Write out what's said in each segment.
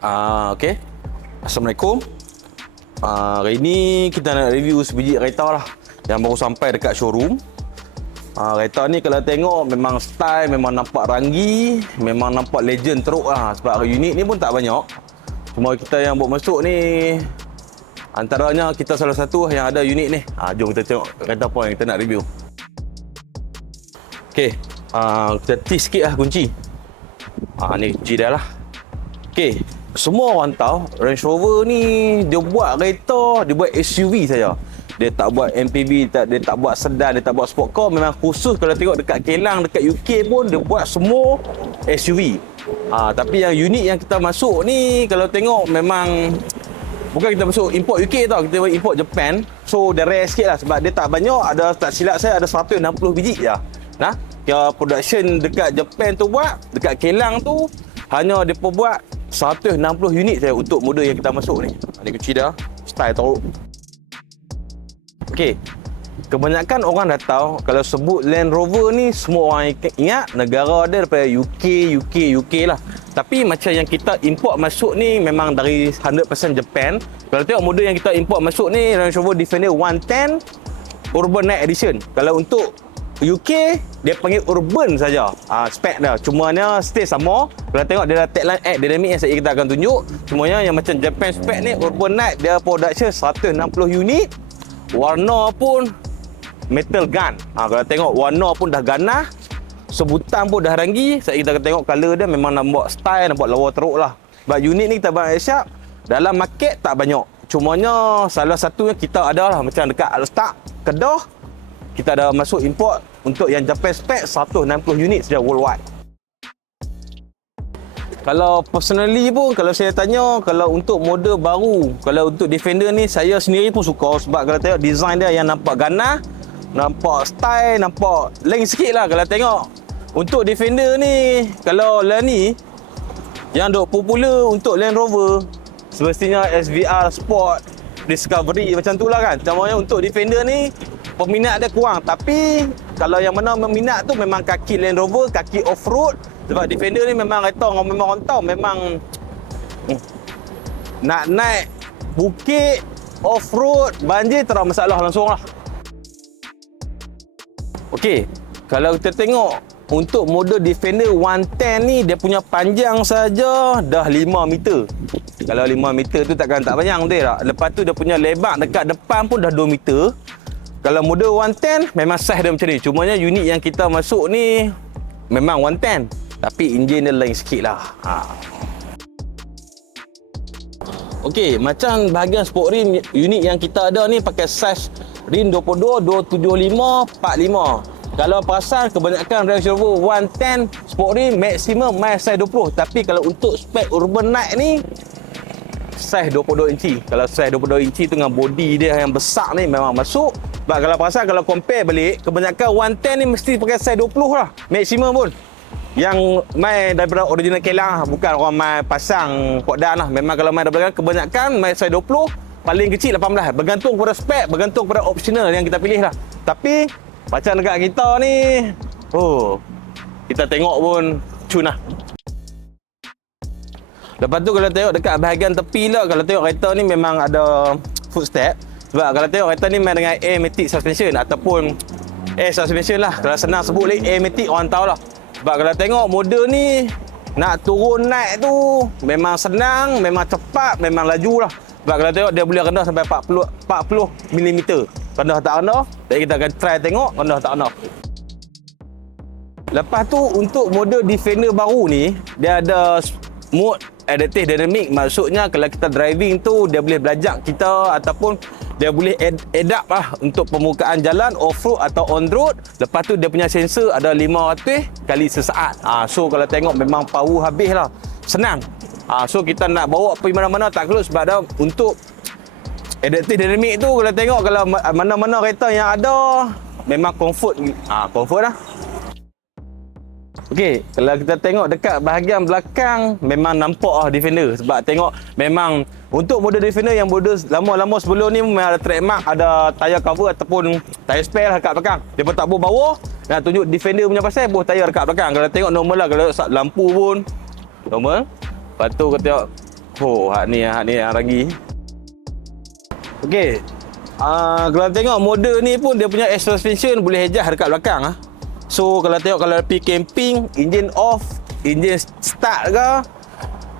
Okey. Assalamualaikum. Hari ni kita nak review sebiji kereta lah yang baru sampai dekat showroom. Kereta ni kalau tengok memang style, memang nampak ranggi, memang nampak legend teruk lah. Sebab unit ni pun tak banyak. Cuma kita yang buat masuk ni antaranya kita salah satu yang ada unit ni. Jom kita tengok kereta apa yang kita nak review. Okey, kita test sikit lah kunci. Ni kunci dah lah. Okey, semua orang tahu Range Rover ni dia buat kereta, dia buat SUV saja. Dia tak buat MPV, dia tak buat sedan, dia tak buat sport car. Memang khusus kalau tengok dekat Kelang, dekat UK pun dia buat semua SUV. Tapi yang unit yang kita masuk ni kalau tengok memang bukan kita masuk import UK tau, kita import Japan. So dia rare sikit lah sebab dia tak banyak, ada tak silap saya ada 160 biji je. Nah, kira production dekat Japan tu buat, dekat Kelang tu hanya dia buat 160 unit saja untuk model yang kita masuk ni. Ni kunci dah, style teruk. Okey. Kebanyakan orang dah tahu kalau sebut Land Rover ni semua orang ingat negara dia daripada UK lah. Tapi macam yang kita import masuk ni memang dari 100% Japan. Kalau tengok model yang kita import masuk ni Range Rover Defender 110 Urban Night Edition. Kalau untuk UK dia panggil Urban saja. Spek dia cumanya stay sama. Kalau tengok dia ada tagline Act Dynamic yang kita akan tunjuk. Cumanya yang macam Japan spek ni Urban Night dia production 160 unit. Warna pun metal gun. Kalau tengok warna pun dah ganah. Sebutan pun dah ranggi. Kita akan tengok color dia memang nampak style, nampak lawa teruk lah. Sebab unit ni kita buat Aisyah dalam market tak banyak. Cumanya salah satunya kita ada lah macam dekat Alstar, Kedah. Kita ada masuk import untuk yang Japan spec 160 unit saja worldwide. Kalau personally pun kalau saya tanya, kalau untuk model baru, kalau untuk Defender ni saya sendiri pun suka sebab kalau tengok design dia yang nampak ganah, nampak style, nampak lain sikit lah. Kalau tengok untuk Defender ni, kalau lah ni yang duk popular untuk Land Rover semestinya SVR Sport Discovery macam tu lah kan. Contohnya untuk Defender ni peminat dia kurang, tapi kalau yang mana meminat tu memang kaki Land Rover, kaki off-road. Sebab Defender ni memang kereta memang orang tahu memang nak naik bukit, off-road, banjir tak ada masalah langsung lah. Okey, kalau kita tengok untuk model Defender 110 ni dia punya panjang saja dah 5 meter. Kalau 5 meter tu takkan tak panjang betul tak? Lepas tu dia punya lebar dekat depan pun dah 2 meter. Kalau model 110 memang size dia macam ni. Cumanya unit yang kita masuk ni memang 110 tapi enjin dia lain sikit lah. Okey, macam bahagian sport rim unit yang kita ada ni pakai size rim 22, 275, 45. Kalau perasan kebanyakan Range Rover 110 sport rim maksimum main size 20. Tapi kalau untuk spek Urban Night ni size 22 inci. Kalau size 22 inci tu dengan body dia yang besar ni memang masuk. Sebab kalau perasan kalau compare balik, kebanyakan 110 ni mesti pakai size 20 lah maksimum pun. Yang main daripada original Kelang, bukan orang main pasang Pokdan lah. Memang kalau main daripada kebanyakan main size 20, paling kecil 18. Bergantung pada spek, bergantung pada optional yang kita pilih lah. Tapi macam dekat kita ni, kita tengok pun cun lah. Lepas tu kalau tengok dekat bahagian tepi lah, kalau tengok kereta ni memang ada footstep. Sebab kalau tengok kereta ni main dengan air-matic suspension ataupun air suspension lah. Kalau senang sebut lagi air-matic orang tahu lah. Sebab kalau tengok model ni nak turun naik tu memang senang, memang cepat, memang laju lah. Sebab kalau tengok dia boleh rendah sampai 40 mm. Rendah tak rendah, jadi kita akan try tengok rendah tak rendah. Lepas tu untuk model Defender baru ni dia ada mode adaptive dynamic. Maksudnya kalau kita driving tu dia boleh belajak kita ataupun dia boleh adapt lah untuk permukaan jalan off-road atau on-road. Lepas tu dia punya sensor ada 500 kali sesaat. So kalau tengok memang power habis lah. Senang. So kita nak bawa pergi mana-mana tak kelut sebab dah untuk adaptive dynamic tu kalau tengok kalau mana-mana kereta yang ada memang comfort. Comfort lah. Okey, kalau kita tengok dekat bahagian belakang memang nampak lah Defender. Sebab tengok memang untuk model Defender yang model lama-lama sebelum ni memang ada trademark, ada tayar cover ataupun tayar spare lah kat belakang. Dia pun tak bawah. Nak tunjuk Defender punya pasal buah tayar dekat belakang. Kalau tengok normal lah, kalau lampu pun normal. Lepas tu kita tengok Oh, hak ni yang lagi. Okey. Kalau tengok model ni pun dia punya air suspension boleh adjust dekat belakang ah. So kalau tengok kalau pergi camping, engine off, engine start ke,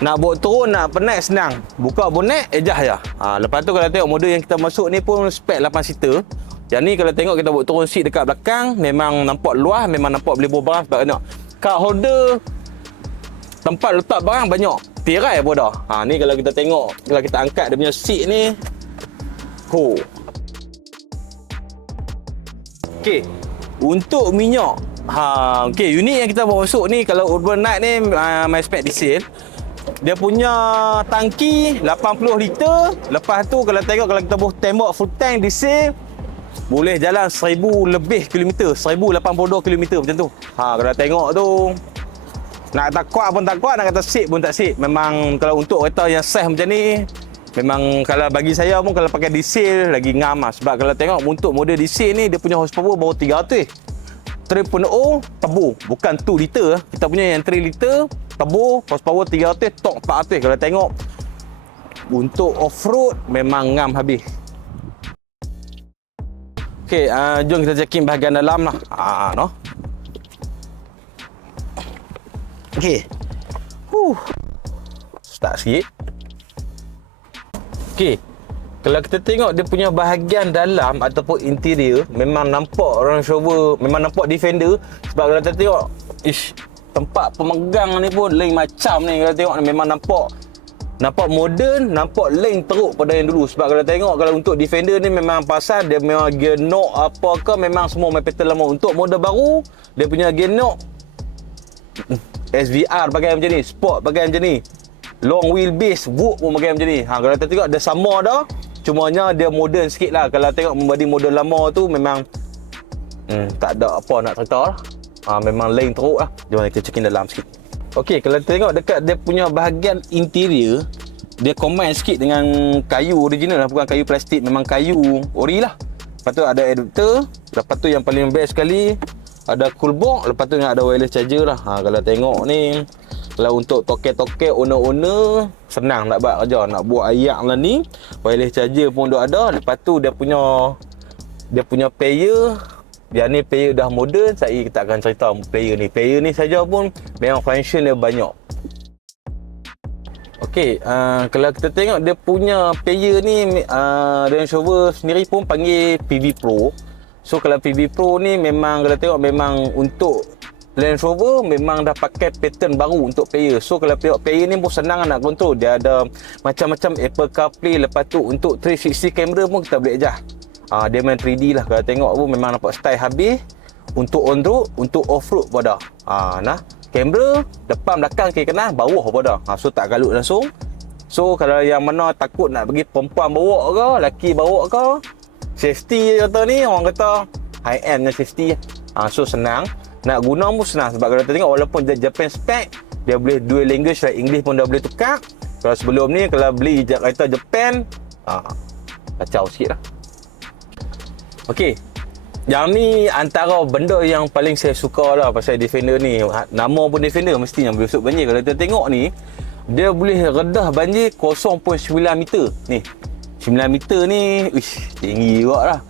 nak bawa turun, nak penat senang. Buka bonet, adjust je. Lepas tu kalau tengok model yang kita masuk ni pun spek 8 seater. Yang ni kalau tengok kita bawa turun seat dekat belakang, memang nampak luas, memang nampak boleh bawa barang sebab tengok card holder, tempat letak barang banyak. Tirai pun dah. Ni kalau kita tengok, kalau kita angkat dia punya seat ni. Okey. Untuk minyak. Okey, unit yang kita bawa masuk ni kalau Urban Knight ni my spec diesel. Dia punya tangki 80 liter. Lepas tu kalau tengok kalau kita bawa tembak full tank diesel boleh jalan 1000 lebih kilometer, 1082 kilometer macam tu. Kalau tengok tu nak tak kuat pun tak kuat, nak kata sip pun tak sip. Memang kalau untuk kereta yang size macam ni, memang kalau bagi saya pun kalau pakai diesel lagi ngam lah. Sebab kalau tengok untuk model diesel ni dia punya horsepower baru 300. 3.0 turbo, bukan 2 liter. Kita punya yang 3 liter turbo, horsepower 300, torque 400. Kalau tengok untuk off-road memang ngam habis. Okey, jom kita checking bahagian dalam lah. No. Okey. Start sikit. Okey. Kalau kita tengok dia punya bahagian dalam ataupun interior, memang nampak Range Rover, memang nampak Defender. Sebab kalau kita tengok, tempat pemegang ni pun lain macam ni. Kalau tengok ni memang nampak moden, nampak lain teruk pada yang dulu. Sebab kalau tengok kalau untuk Defender ni memang pasal dia memang gear knob apa ke memang semua main pattern lama. Untuk model baru, dia punya gear knob SVR pakai macam ni, Sport pakai macam ni, long wheelbase Vogue pun pakai macam ni. Kalau kita tengok dia sama dah, cumanya dia moden sikit lah. Kalau tengok membanding model lama tu memang tak ada apa nak cerita lah. Memang lain teruk lah. Jom kita checkin dalam sikit. Okey, kalau tengok dekat dia punya bahagian interior, dia combine sikit dengan kayu original lah, bukan kayu plastik, memang kayu ori lah. Lepas tu ada adapter, lepas tu yang paling best sekali ada cool box, lepas tu ada wireless charger lah. Kalau tengok ni, kalau untuk toket-toket owner-owner senang nak buat kerja, nak buat ayak lah ni, wireless charger pun dah ada. Lepas tu dia punya player. Yang ni player dah moden, kita akan cerita player ni. Player ni saja pun memang function dia banyak. Okey, kalau kita tengok dia punya player ni, Range Rover sendiri pun panggil PV Pro. So kalau PV Pro ni memang kalau tengok memang untuk Range Rover memang dah pakai pattern baru untuk player. So kalau tengok player ni pun senang nak kontrol. Dia ada macam-macam Apple CarPlay. Lepas tu untuk 360 kamera pun kita boleh adjust. Dia main 3D lah. Kalau tengok pun memang nampak style habis. Untuk on road, untuk off road pun dah. Kamera depan, belakang, kiri kanan, bawah pun dah. So tak galut langsung. So kalau yang mana takut nak pergi perempuan bawa ke, lelaki bawa ke, safety kata ni, orang kata high end punya safety. So senang. Nak guna pun senang. Sebab kalau kita tengok walaupun dia Japan spec, dia boleh dual language lah, English pun dah boleh tukar. Kalau sebelum ni kalau beli kereta Japan, kacau sikit lah. Okey, yang ni antara benda yang paling saya suka lah pasal Defender ni. Nama pun Defender mesti yang boleh besuk banjir. Kalau kita tengok ni, dia boleh redah banjir 0.9 meter. Ni 9 meter ni, tinggi juga lah.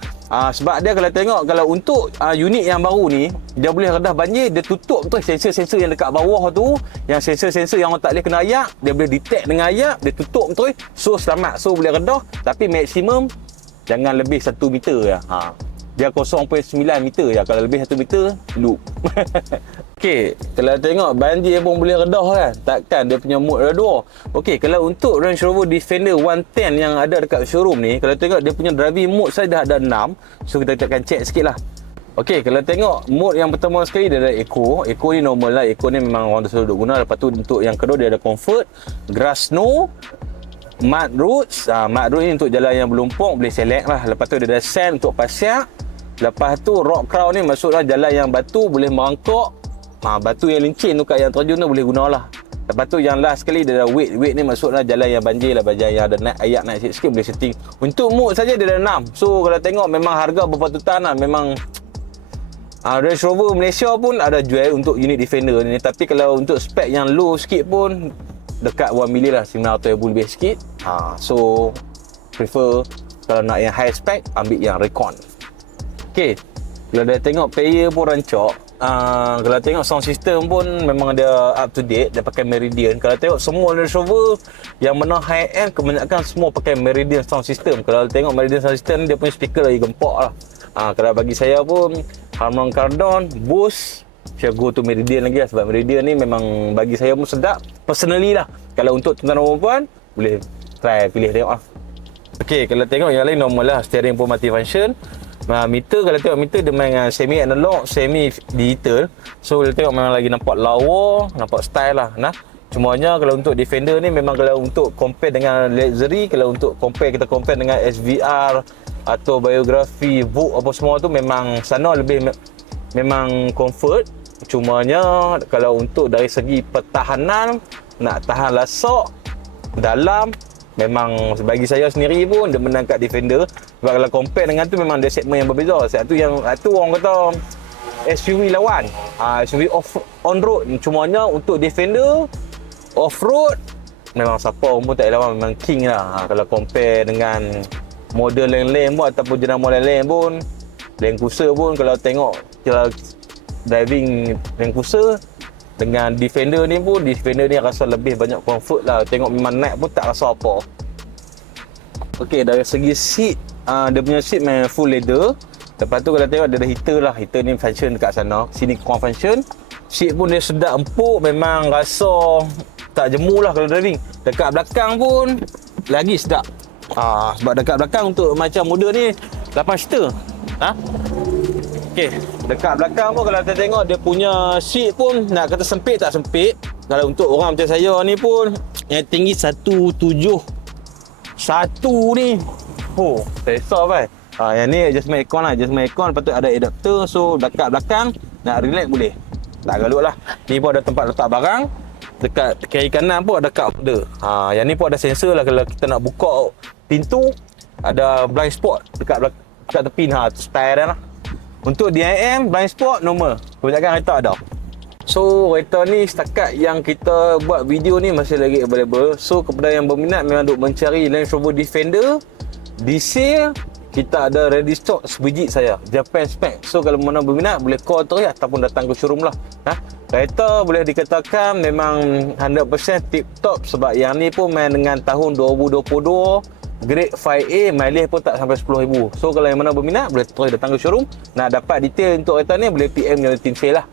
Sebab dia kalau tengok, kalau untuk unit yang baru ni, dia boleh redah banjir. Dia tutup tu sensor-sensor yang dekat bawah tu, yang sensor-sensor yang orang tak boleh kena ayak, dia boleh detect dengan ayak, dia tutup betul. So selamat, so boleh redah. Tapi maksimum jangan lebih 1 meter ya. Dia 0.9 meter ya. Kalau lebih 1 meter, loop. Okey, kalau tengok banjir pun boleh redah kan. Takkan dia punya mode ada dua. Okey, kalau untuk Range Rover Defender 110 yang ada dekat showroom ni, kalau tengok dia punya driving mode saya dah ada 6. So kita akan check sikit lah. Okey, kalau tengok mode yang pertama sekali dia ada Eco. Eco ni normal lah. Eco ni memang orang selalu duk guna. Lepas tu untuk yang kedua dia ada Comfort, Grass Snow, Mud Roads. Mud Roads ni untuk jalan yang berlumpur, boleh select lah. Lepas tu dia ada Sand untuk pasyak. Lepas tu Rock Crawl ni maksudlah jalan yang batu boleh merangkak. Batu yang licin tu kat yang terjun tu boleh guna lah. Lepas tu yang last sekali dia ada Weight. Weight ni maksudlah jalan yang banjir lah. Jalan yang ada naik ayak naik sikit boleh setting. Untuk mode saja dia ada 6. So kalau tengok memang harga berpatutan lah. Memang Range Rover Malaysia pun ada jual untuk unit Defender ni. Tapi kalau untuk spek yang low sikit pun dekat 1 million lah, 900,000 lebih sikit. So prefer kalau nak yang high spec, ambil yang Recon. Okay, kalau dah tengok player pun rancak, kalau tengok sound system pun memang dia up to date, dia pakai Meridian. Kalau tengok semua Range Rover yang mana high end, kebanyakan semua pakai Meridian sound system. Kalau tengok Meridian sound system, dia punya speaker lagi gempak lah. Kalau bagi saya pun Harman Kardon, Bose, saya go to Meridian lagi lah, sebab Meridian ni memang bagi saya pun sedap personally lah. Kalau untuk tuan-tuan perempuan, boleh try pilih tengok lah. Okay, kalau tengok yang lain normal lah, steering pun multi-function. Meter, kalau tengok meter dia main semi analog, semi digital. So kalau tengok memang lagi nampak lawa, nampak style lah. Cumanya kalau untuk Defender ni memang kalau untuk compare dengan luxury, kalau untuk kita compare dengan SVR atau biografi, Vogue apa semua tu, memang sana lebih memang comfort. Cumanya kalau untuk dari segi pertahanan, nak tahan lasak dalam, memang bagi saya sendiri pun dia menang kat Defender. Sebab kalau compare dengan tu memang dia segmen yang berbeza. Satu orang kata SUV lawan, SUV on road. Cumanya untuk Defender off road memang siapa pun tak lawan, memang king lah. Kalau compare dengan model lain-lain pun ataupun jenama lain-lain pun, Land Cruiser pun kalau tengok driving Land Cruiser dengan Defender ni pun, Defender ni rasa lebih banyak comfort lah. Tengok memang naik pun tak rasa apa. Okey, dari segi seat, dia punya seat memang full leather. Lepas tu kalau tengok dia ada heater lah. Heater ni function dekat sana, sini kurang function. Seat pun dia sedap empuk, memang rasa tak jemu lah kalau driving. Dekat belakang pun lagi sedap. Sebab dekat belakang untuk macam model ni 8 seater. Okey, dekat belakang pun kalau kita tengok dia punya seat pun nak kata sempit tak sempit. Kalau untuk orang macam saya ni pun yang tinggi 171 ni. Tak risau kan. Yang ni adjustment aircon lah, adjustment aircon. Lepas tu ada adapter, so dekat belakang nak relax boleh. Tak galut lah. Ni pun ada tempat letak barang. Dekat kiri kanan pun ada cup holder. Yang ni pun ada sensor lah, kalau kita nak buka pintu ada blind spot dekat tepi. Style dia lah. Untuk DIM, blind spot normal. Kebanyakan kereta ada. So kereta ni setakat yang kita buat video ni masih lagi available. So kepada yang berminat memang duk mencari Land Rover Defender di sale, kita ada ready stock sebiji saya, Japan spec. So kalau mana berminat boleh call terus ataupun datang ke showroom lah. Kereta boleh dikatakan memang 100% tip top, sebab yang ni pun main dengan tahun 2022, grade 5A, mileage pun tak sampai 10,000. So kalau yang mana berminat boleh terus datang ke showroom. Nak dapat detail untuk kereta ni boleh PM yang tim sale lah.